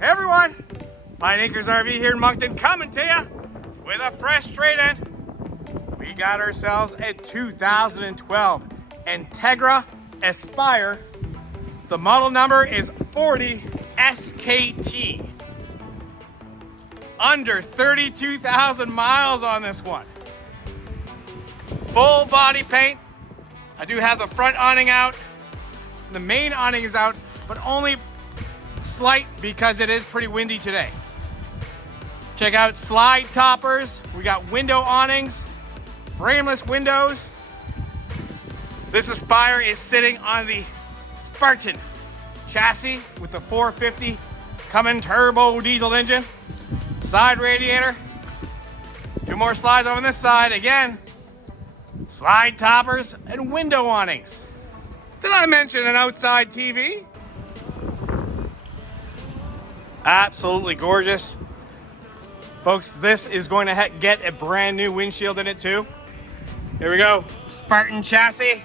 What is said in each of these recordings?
Hey everyone, 9 Acres RV here in Moncton, coming to you with a fresh trade-in. We got ourselves a 2012 Entegra Apire. The model number is 40 SKT. Under 32,000 miles on this one. Full body paint. I do have the front awning out. The main awning is out, but only slight because it is pretty windy today. Check out slide toppers. We got window awnings, frameless windows. This Apire is sitting on the Spartan chassis with the 450 Cummin turbo diesel engine. Side radiator. 2 more slides over on this side. Again, slide toppers and window awnings. Did I mention an outside TV? Absolutely gorgeous. Folks, this is going to get a brand new windshield in it too. Here we go. Spartan chassis.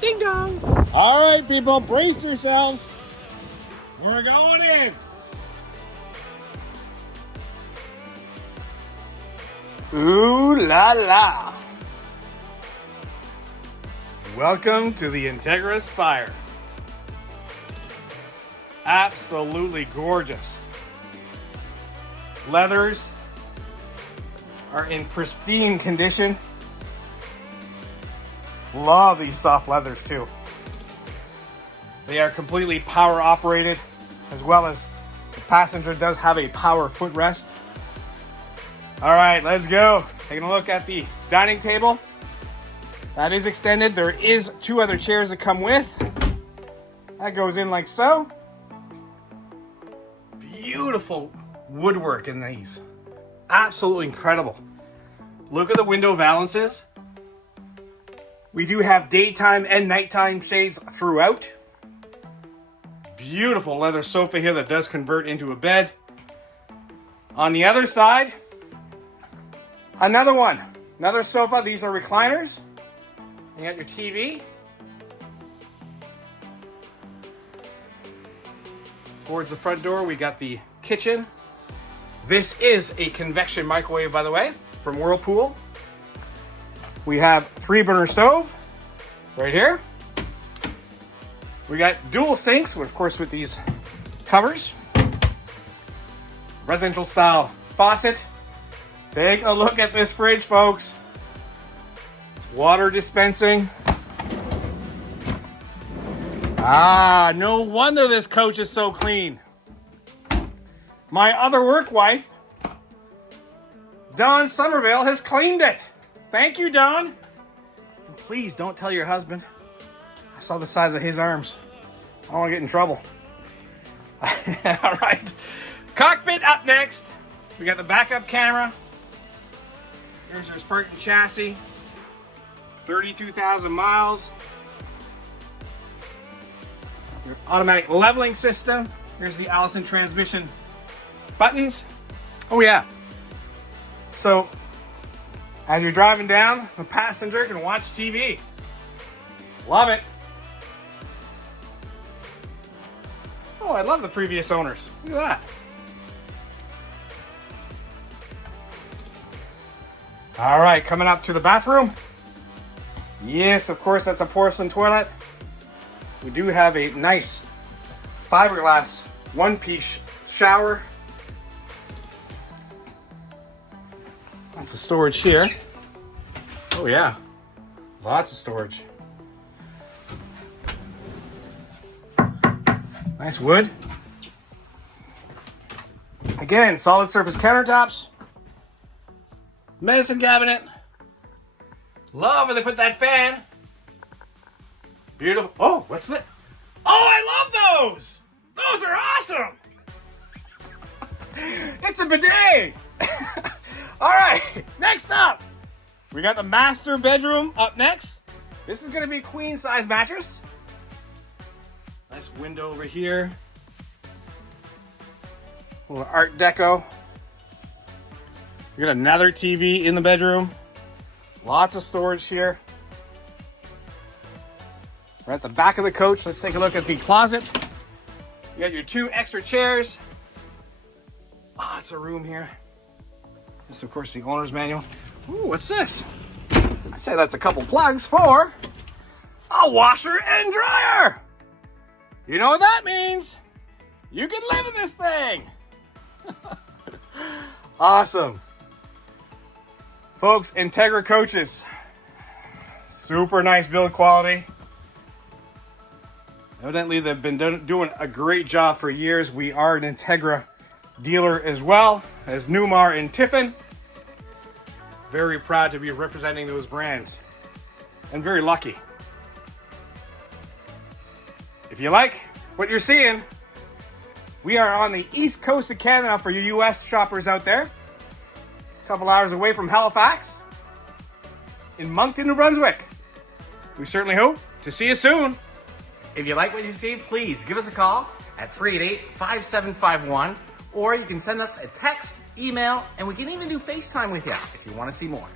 Ding dong. All right, people, brace yourselves. We're going in. Ooh la la. Welcome to the Entegra Apire. Absolutely gorgeous. Leathers are in pristine condition. Love these soft leathers too. They are completely power operated, as well as the passenger does have a power footrest. All right, let's go. Taking a look at the dining table. That is extended. There is 2 other chairs that come with. That goes in like so. Beautiful woodwork in these. Absolutely incredible. Look at the window valances. We do have daytime and nighttime shades throughout. Beautiful leather sofa here that does convert into a bed. On the other side, another one. Another sofa. These are recliners. You got your TV. Towards the front door, we got the kitchen. This is a convection microwave, by the way, from Whirlpool. We have 3-burner stove right here. We got dual sinks, of course, with these covers. Residential style faucet. Take a look at this fridge, folks. It's water dispensing. Ah, no wonder this coach is so clean. My other work wife, Dawn Somerville, has cleaned it. Thank you, Dawn. And please don't tell your husband. I saw the size of his arms. I don't want to get in trouble. All right. Cockpit up next. We got the backup camera. Here's your Spartan chassis. 32,000 miles. Your automatic leveling system. Here's the Allison transmission buttons. Oh yeah. So, as you're driving down, the passenger can watch TV. Love it. Oh, I love the previous owners. Look at that. All right, coming up to the bathroom. Yes, of course, that's a porcelain toilet. We do have a nice fiberglass one-piece shower. Lots of storage here. Oh yeah, lots of storage. Nice wood. Again, solid surface countertops. Medicine cabinet. Love where they put that fan. Beautiful. Oh, what's that? Oh, I love those. Those are awesome. It's a bidet. All right, next up, we got the master bedroom up next. This is going to be a queen size mattress. Nice window over here. A little art deco. We got another TV in the bedroom. Lots of storage here. We're at the back of the coach. Let's take a look at the closet. You got your 2 extra chairs. Lots of room here. This is, of course, the owner's manual. Ooh, what's this? I say that's a couple plugs for a washer and dryer. You know what that means? You can live in this thing. Awesome. Folks, Entegra coaches. Super nice build quality. Evidently, they've been doing a great job for years. We are an Entegra dealer as well as Newmar and Tiffin. Very proud to be representing those brands and very lucky. If you like what you're seeing, we are on the east coast of Canada for you US shoppers out there. A couple hours away from Halifax in Moncton, New Brunswick. We certainly hope to see you soon. If you like what you see, please give us a call at 388-5751, or you can send us a text, email, and we can even do FaceTime with you if you want to see more.